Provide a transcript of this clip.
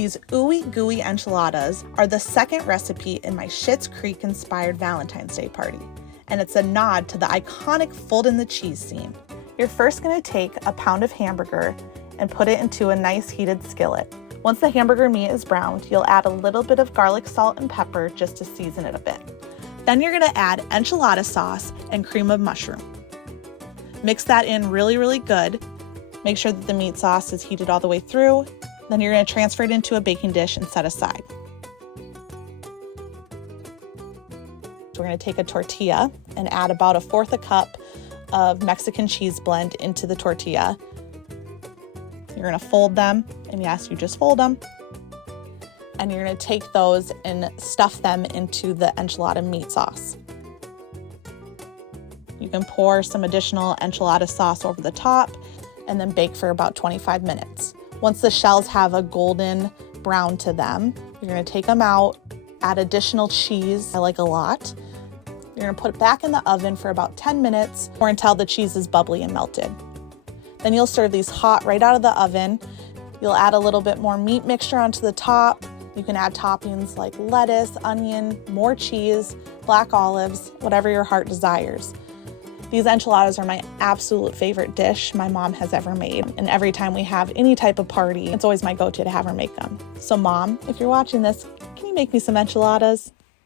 These ooey gooey enchiladas are the second recipe in my Schitt's Creek inspired Valentine's Day party, and it's a nod to the iconic fold in the cheese scene. You're first going to take a pound of hamburger and put it into a nice heated skillet. Once the hamburger meat is browned, you'll add a little bit of garlic, salt, and pepper just to season it a bit. Then you're going to add enchilada sauce and cream of mushroom. Mix that in really good. Make sure that the meat sauce is heated all the way through. Then you're going to transfer it into a baking dish and set aside. So we're going to take a tortilla and add about 1/4 cup of Mexican cheese blend into the tortilla. You're going to fold them, and yes, you just fold them. And you're going to take those and stuff them into the enchilada meat sauce. You can pour some additional enchilada sauce over the top and then bake for about 25 minutes. Once the shells have a golden brown to them, you're going to take them out, add additional cheese, I like a lot. You're going to put it back in the oven for about 10 minutes or until the cheese is bubbly and melted. Then you'll serve these hot right out of the oven. You'll add a little bit more meat mixture onto the top. You can add toppings like lettuce, onion, more cheese, black olives, whatever your heart desires. These enchiladas are my absolute favorite dish my mom has ever made. And every time we have any type of party, it's always my go-to to have her make them. So Mom, if you're watching this, can you make me some enchiladas?